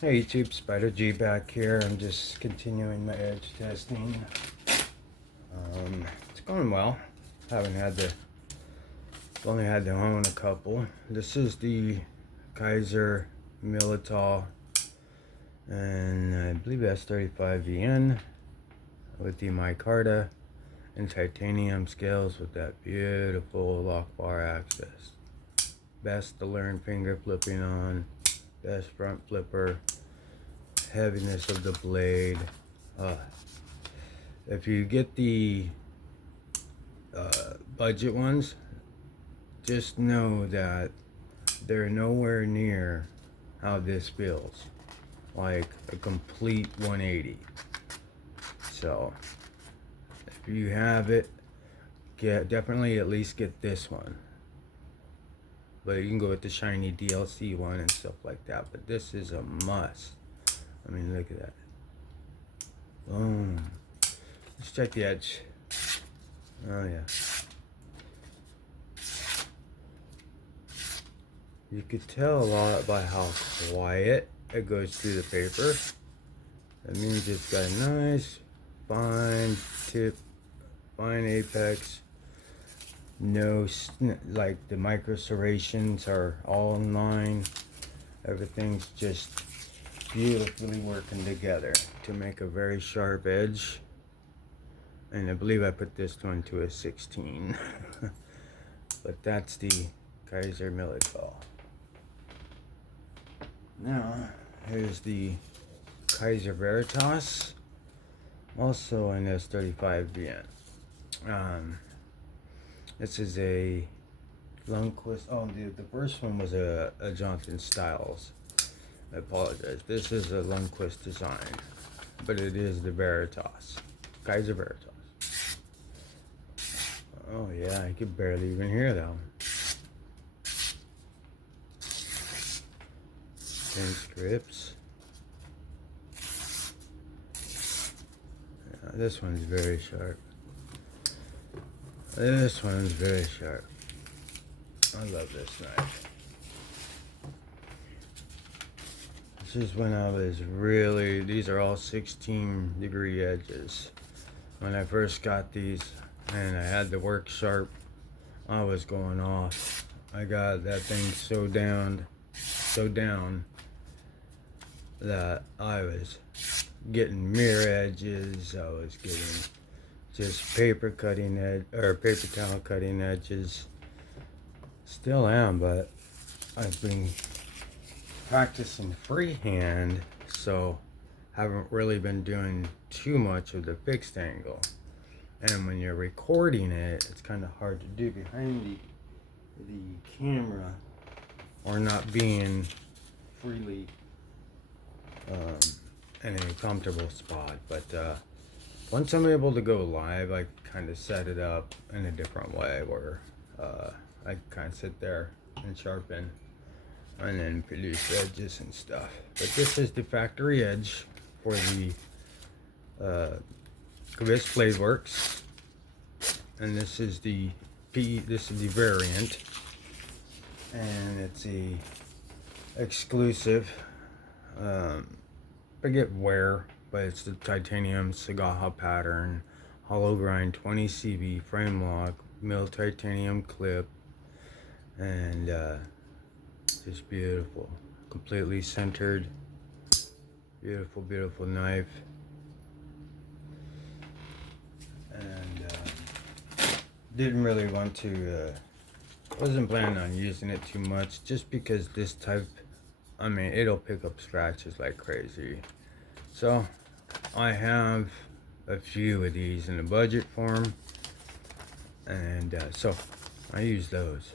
Hey YouTube, Spider G back here. I'm just continuing my edge testing. It's going well. Haven't had the only had to hone a couple. This is the Kaiser Militol, and I believe that's 35VN with the micarta and titanium scales with that beautiful lock bar access. Best to learn finger flipping on. Best front flipper. Heaviness of the blade. If you get the budget ones, just know that they're nowhere near how this feels. Like a complete 180. So if you have it, definitely at least get this one. But you can go with the shiny DLC one and stuff like that. But this is a must. I mean, look at that. Boom. Let's check the edge. Oh yeah. You could tell a lot by how quiet it goes through the paper. That means it's got a nice fine tip, fine apex. No, like the micro serrations are all in line. Everything's just beautifully working together to make a very sharp edge. And I believe I put this one to a 16. But that's the Kaiser Militol. Now, here's the Kaiser Veritas, also in S35VN. This is a Lundquist. Oh, the first one was a Johnson Styles. I apologize. This is a Lundquist design, but it is the Veritas, Kaiser Veritas. Oh yeah, I could barely even hear that one. Pinch grips. Yeah, this one's very sharp. This one's very sharp. I love this knife. This is when I was really, these are all 16-degree edges. When I first got these and I had to work sharp, I was going off. I got that thing so down that I was getting mirror edges. I was getting just paper cutting edge or paper towel cutting edges. Still am, but I've been practicing freehand, so haven't really been doing too much of the fixed angle. And when you're recording it, it's kind of hard to do behind the camera or not being freely in a comfortable spot. But once I'm able to go live, I kind of set it up in a different way where I kind of sit there and sharpen and then produce edges and stuff. But this is the factory edge for the Kavitz Bladeworks, and this is the this is the variant, and it's a exclusive. Forget where, but it's the titanium Sagaha pattern, hollow grind 20 CV frame lock, mill titanium clip, and just beautiful, completely centered, beautiful knife. And didn't really want to, wasn't planning on using it too much, just because this type, I mean, it'll pick up scratches like crazy. So I have a few of these in the budget form, and so I use those.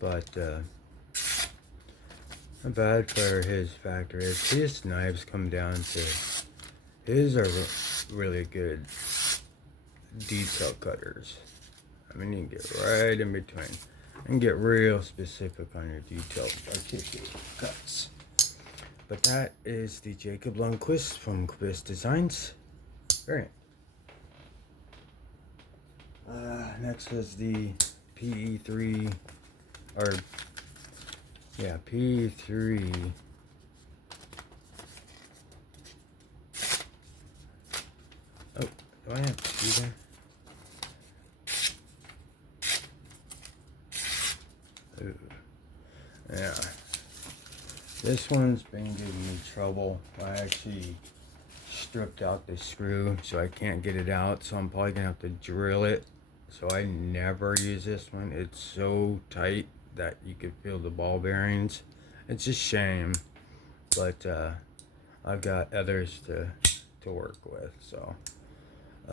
But not bad for his factory. His knives come down to, his are really good detail cutters. I mean, you can get right in between and get real specific on your detailed articulate cuts. But that is the Jacob Lundquist from Kavitz Designs variant. Next was the PE3, or yeah, PE3 This one's been giving me trouble. I actually stripped out the screw so I can't get it out, so I'm probably gonna have to drill it. So I never use this one. It's so tight that you can feel the ball bearings. It's a shame, but I've got others to work with, so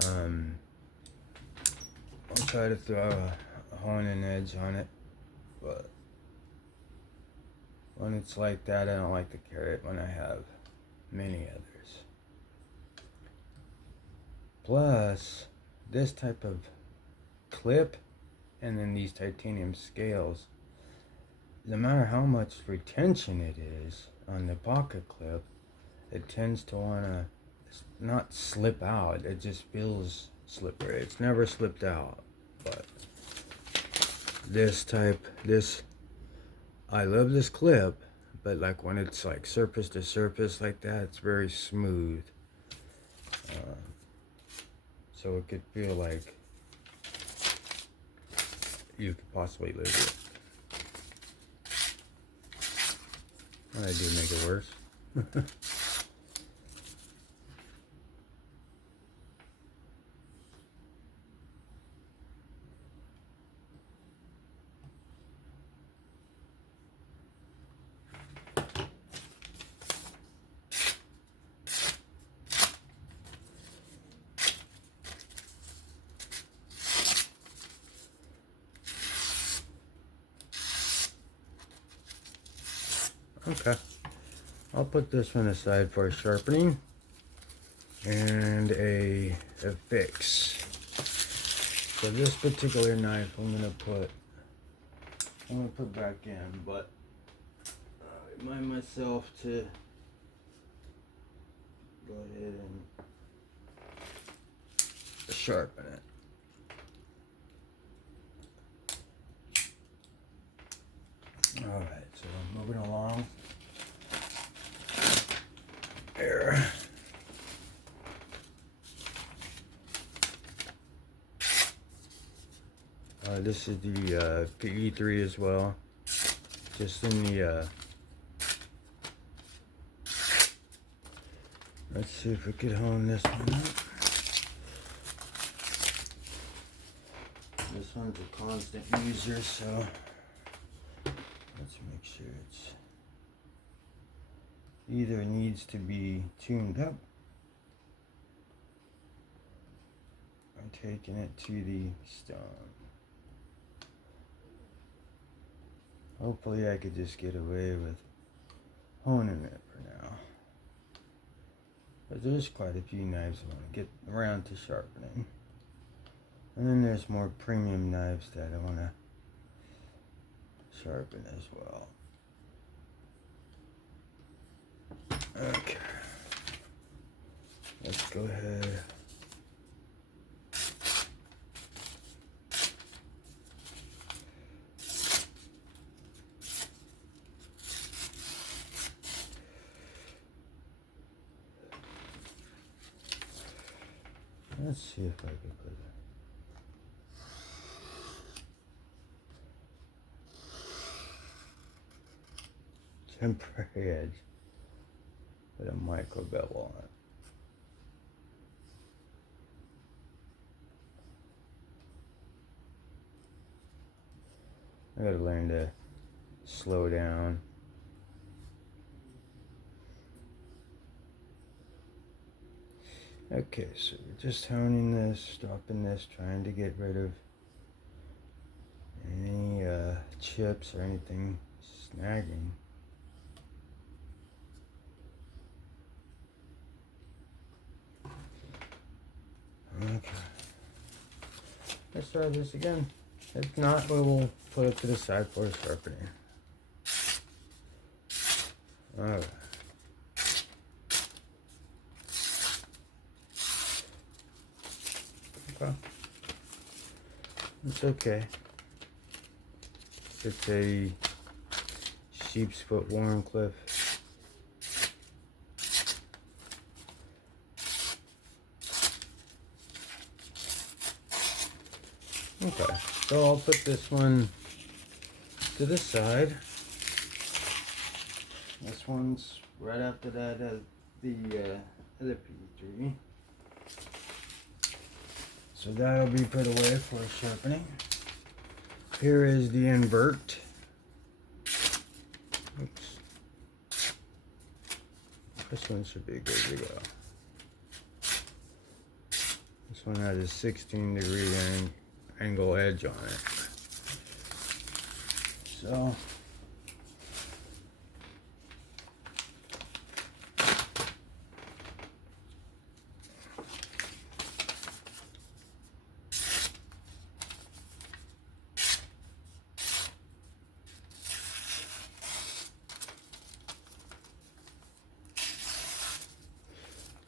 I'll try to throw a honing edge on it, but when it's like that, I don't like to carry it when I have many others. Plus, this type of clip and then these titanium scales, no matter how much retention it is on the pocket clip, it tends to want to not slip out. It just feels slippery. It's never slipped out, but I love this clip, but like when it's like surface to surface like that, it's very smooth. So it could feel like you could possibly lose it. Well, I do make it worse. Okay, I'll put this one aside for sharpening and a fix. So this particular knife I'm gonna put back in, but I remind myself to go ahead and sharpen it. Alright, so moving along. There. This is the PE3 as well. Just in the let's see if we could hone this one up. This one's a constant user, so let's make sure it's either needs to be tuned up or taking it to the stone. Hopefully I could just get away with honing it for now. But there's quite a few knives I want to get around to sharpening. And then there's more premium knives that I want to sharpen as well. Okay. Let's go ahead. Let's see if I can put a temporary edge, put a micro bevel on it. I gotta learn to slow down. Okay, so we're just honing this, dropping this, trying to get rid of any chips or anything snagging. Okay. Let's try this again. If not, we will put it to the side for sharpening. Alright. Okay. It's okay. It's a sheep's foot Wharncliffe. Okay, so I'll put this one to the side. This one's right after that, the other P3. So that'll be put away for sharpening. Here is the invert. Oops. This one should be good to go. This one has a 16-degree angle edge on it. So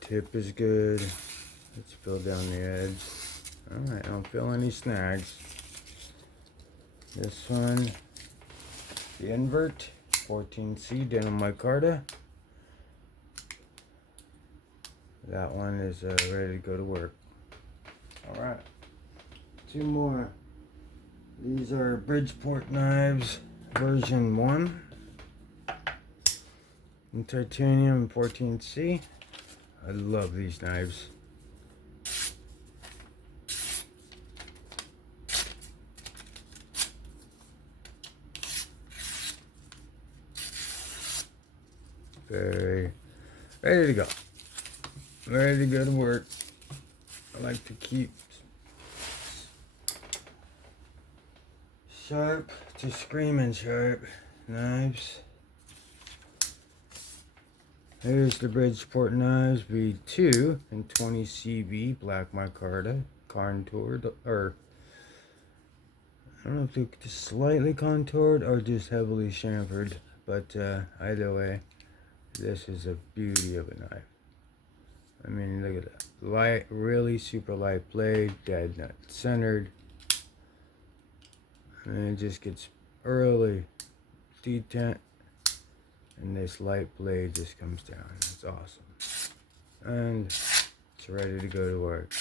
tip is good. Let's fill down the edge. Alright, I don't feel any snags. This one, the invert, 14C denim micarta. That one is ready to go to work. Alright, two more. These are Bridgeport knives version 1 in titanium 14C. I love these knives. Very ready to go. Ready to go to work. I like to keep sharp to screaming sharp knives. Here's the Bridgeport knives V2 and 20 CV black micarta, contoured, or I don't know if they're just slightly contoured or just heavily chamfered, but either way, this is a beauty of a knife. I mean, look at that. Light, really super light blade, dead nut centered. And it just gets early detent. And this light blade just comes down. It's awesome. And it's ready to go to work.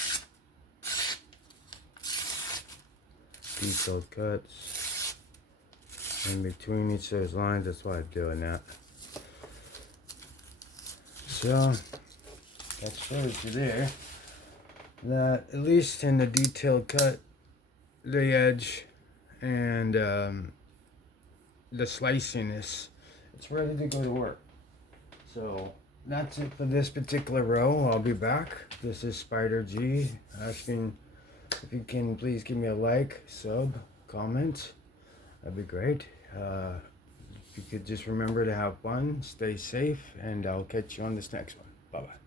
Detailed cuts in between each of those lines. That's why I'm doing that. So that shows you there that at least in the detailed cut, the edge and the sliciness, it's ready to go to work. So that's it for this particular row. I'll be back. This is Spider G asking if you can please give me a like, sub, comment. That'd be great. If you could just remember to have fun, stay safe, and I'll catch you on this next one. Bye bye.